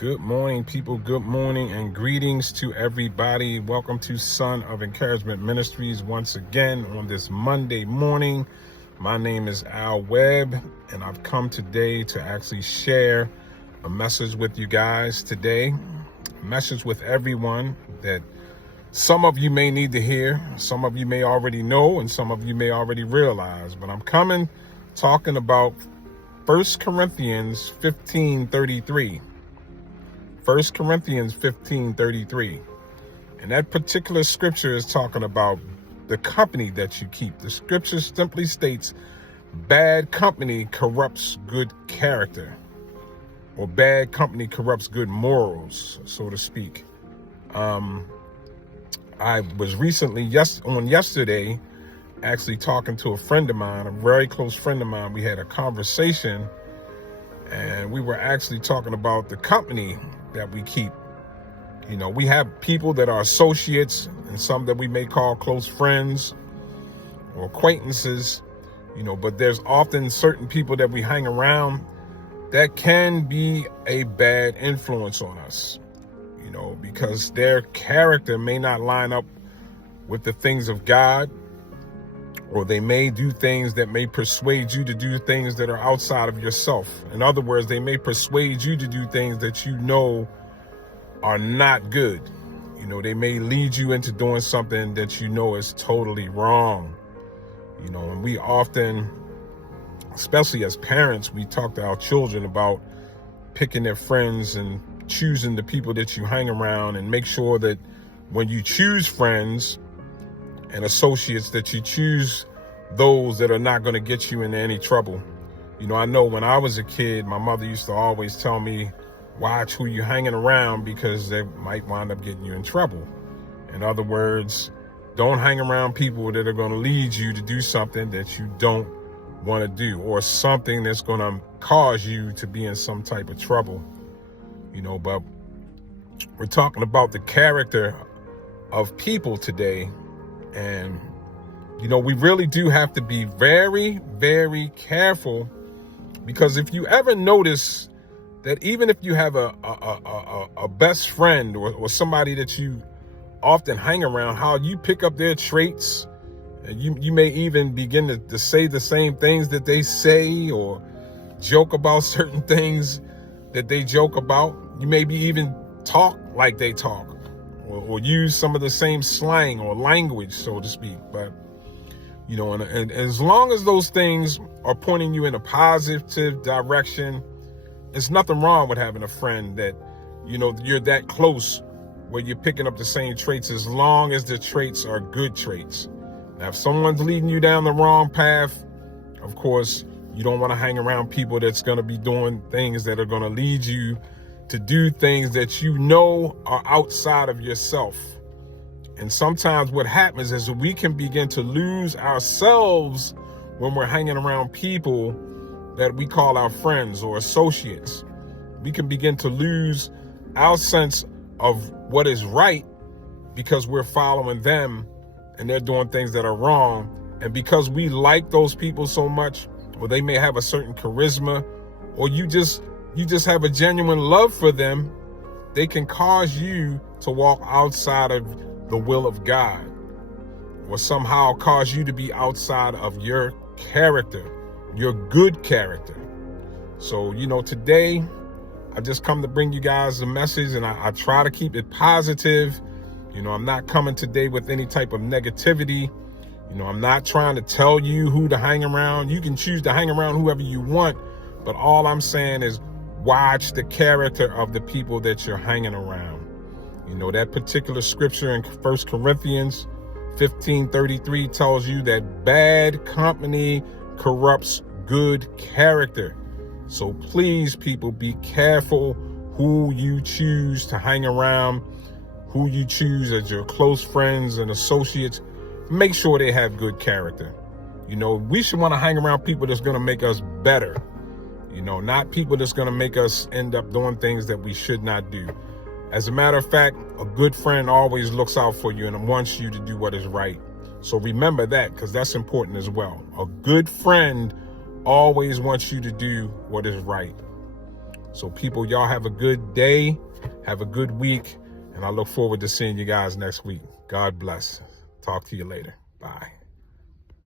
Good morning, people. Good morning and greetings to everybody. Welcome to Son of Encouragement Ministries once again on this Monday morning. My name is Al Webb, and I've come today to actually share a message with you guys today. A message with everyone that some of you may need to hear, some of you may already know, and some of you may already realize. But I'm talking about 1 Corinthians 15:33. 1 Corinthians 15:33. And that particular scripture is talking about the company that you keep. The scripture simply states, bad company corrupts good character, or bad company corrupts good morals, so to speak. I was recently, yesterday, actually talking to a friend of mine, a very close friend of mine. We had a conversation, and we were actually talking about the company that we keep. You know, we have people that are associates and some that we may call close friends or acquaintances, but there's often certain people that we hang around that can be a bad influence on us, because their character may not line up with the things of God, or they may do things that may persuade you to do things that are outside of yourself. In other words, they may persuade you to do things that you know are not good. They may lead you into doing something that you know is totally wrong. And we often, especially as parents, we talk to our children about picking their friends and choosing the people that you hang around, and make sure that when you choose friends and associates that you choose those that are not going to get you into any trouble. I know when I was a kid, my mother used to always tell me, watch who you're hanging around because they might wind up getting you in trouble. In other words, don't hang around people that are going to lead you to do something that you don't want to do, or something that's going to cause you to be in some type of trouble. But we're talking about the character of people today. And, we really do have to be very, very careful, because if you ever notice that even if you have a best friend or somebody that you often hang around, how you pick up their traits, and you may even begin to say the same things that they say, or joke about certain things that they joke about. You maybe even talk like they talk, or use some of the same slang or language, so to speak. But, and as long as those things are pointing you in a positive direction, there's nothing wrong with having a friend that, you're that close where you're picking up the same traits, as long as the traits are good traits. Now, if someone's leading you down the wrong path, of course, you don't want to hang around people that's going to be doing things that are going to lead you to do things that are outside of yourself. And sometimes what happens is we can begin to lose ourselves when we're hanging around people that we call our friends or associates. We can begin to lose our sense of what is right because we're following them and they're doing things that are wrong. And because we like those people so much, or they may have a certain charisma, or you just have a genuine love for them, they can cause you to walk outside of the will of God, or somehow cause you to be outside of your character, your good character. So, today I just come to bring you guys a message, and I try to keep it positive. I'm not coming today with any type of negativity. I'm not trying to tell you who to hang around. You can choose to hang around whoever you want, but all I'm saying is watch the character of the people that you're hanging around. That particular scripture in 1 Corinthians 15:33 tells you that bad company corrupts good character. So please, people, be careful who you choose to hang around, who you choose as your close friends and associates. Make sure they have good character. We should want to hang around people that's going to make us better. Not people that's going to make us end up doing things that we should not do. As a matter of fact, a good friend always looks out for you and wants you to do what is right. So remember that, because that's important as well. A good friend always wants you to do what is right. So people, y'all have a good day. Have a good week. And I look forward to seeing you guys next week. God bless. Talk to you later. Bye.